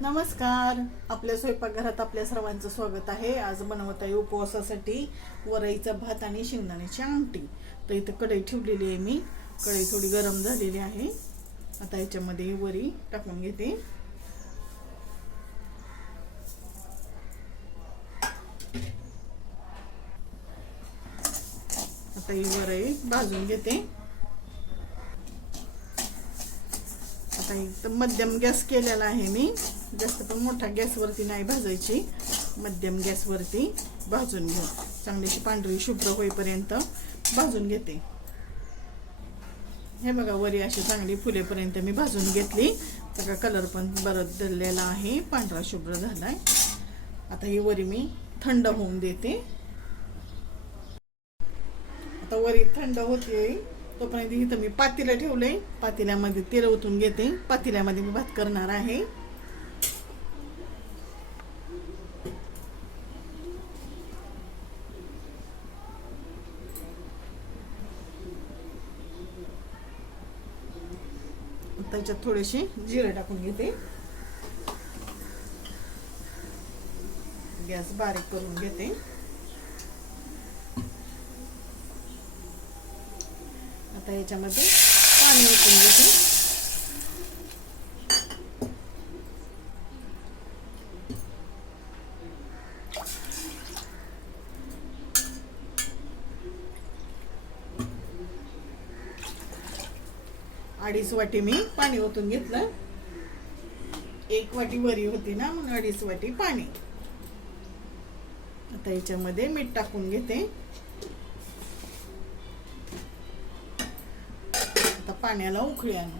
नमस्कार. आपल्या स्वयंपाकघरात आपल्या सर्वांचं स्वागत आहे. आज बनवत आहे उपवासासाठी वरईचा भात आणि शेंगदाण्याची आमटी. तर इथं कढई ठेवलेली आहे मी. कढई थोडी गरम झालेली आहे. आता याच्यामध्ये वरी टाकून घेते. आता ही वरई भाजून घेते. आता एकदम मध्यम गॅस केलेला आहे मी. जास्त पण मोठा गॅसवरती नाही भाजायची. मध्यम गॅसवरती भाजून घेऊ. चांगलीशी पांढरी शुभ्र होईपर्यंत भाजून घेते. हे बघा वरी अशी चांगली फुलेपर्यंत मी भाजून घेतली. सगळा कलर पण बरं दिलेला आहे. पांढरा शुभ्र झालाय. आता ही वरी मी थंड होऊन देते. आता वरी थंड होते तोपर्यंत इथं मी पातीला ठेवले पातेल्यामध्ये तेल ओतून घेते. पातेल्यामध्ये मी भात करणार आहे. त्याच्यात थोडेसे जिरे टाकून घेते. गॅस बारीक करून घेते. आता याच्यामध्ये पाणी ओतून घेते. अडीच वाटी मी पाणी ओतून घेतलं. एक वाटी वरी होती ना म्हणून अडीच वाटी पाणी. आता याच्यामध्ये मीठ टाकून घेते. आता पाण्याला उकळी आणू.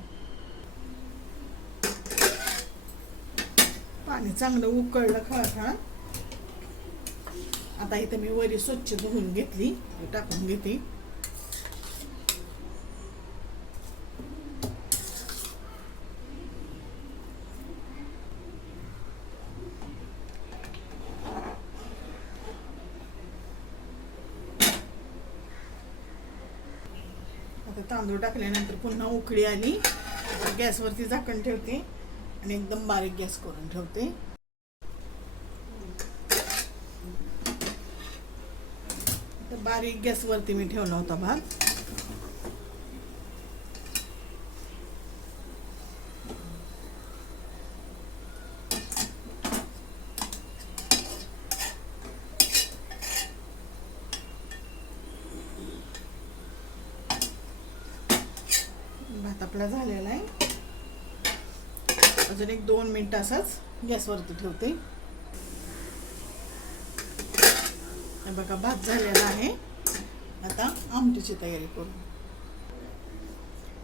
पाणी चांगलं उकळलं खळखळ आता इथं मी वरी स्वच्छ धुवून घेतली टाकून घेते. आता तांदूळ टाकल्यानंतर पुन्हा उकळी आली. गॅसवरती झाकण ठेवते आणि एकदम बारीक गॅस करून ठेवते. बारीक गॅसवरती मी ठेवला होता भात. भात आपला झालेला आहे. अजून एक दोन मिनिट असाच गॅसवरती ठेवते. हे बघा भात झालेला आहे. आता आमटीची तयारी करू.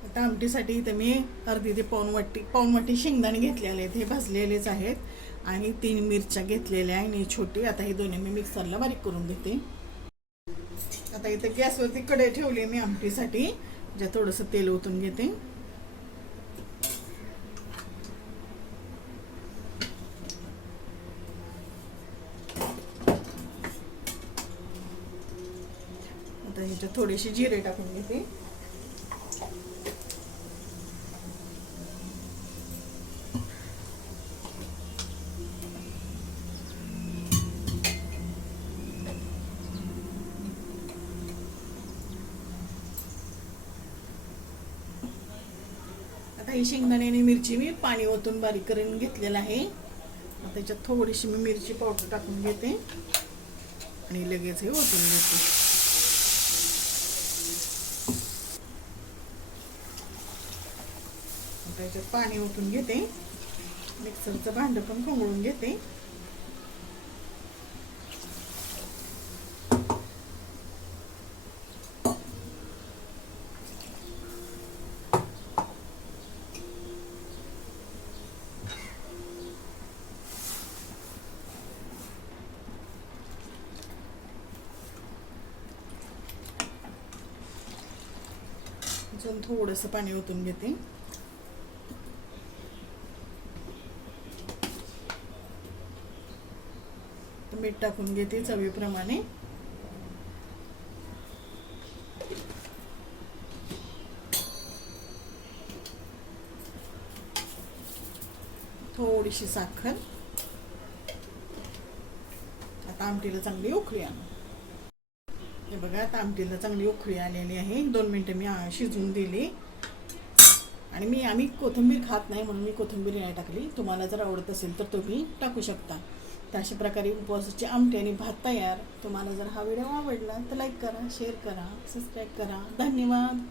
आता आमटीसाठी इथं मी अर्धी ते पाऊन वाटी शेंगदाणे घेतलेले आहेत. हे भाजलेलेच आहेत. आणि तीन मिरच्या घेतलेल्या आहे आणि छोटी. आता हे दोन्ही मी मिक्सरला बारीक करून घेते. आता इथं गॅसवरती कढई ठेवली मी आमटीसाठी. ज्या थोडंसं तेल ओतून घेते. आता ह्याच्यात थोडेसे जिरे टाकून घेते. ही शेंगदाणे आणि मिरची मी पाणी ओतून बारीक करून घेतलेलं आहे. त्याच्यात थोडीशी मी मिरची पावडर टाकून घेते आणि लगेच हे ओतून घेते. त्याच्यात पाणी ओतून घेते. मिक्सरचं भांडं पण खवळून घेते. चल थोडंसं पाणी ओतून घेते. मीठ टाकून घेते चवीप्रमाणे. थोडीशी साखर. आता आमटीला चांगली उकळी आणू. हे बघा आता आमटीला चांगली उखळी आलेली आहे. दोन मिनटं मी शिजवून दिली. आणि मी आम्ही कोथिंबीर खात नाही म्हणून मी कोथिंबीर नाही टाकली. तुम्हाला जर आवडत असेल तर तुम्ही टाकू शकता. तर अशा प्रकारे उपवासाची आमटी आणि भात तयार. तुम्हाला जर हा व्हिडिओ आवडला तर लाईक करा शेअर करा सबस्क्राईब करा. धन्यवाद!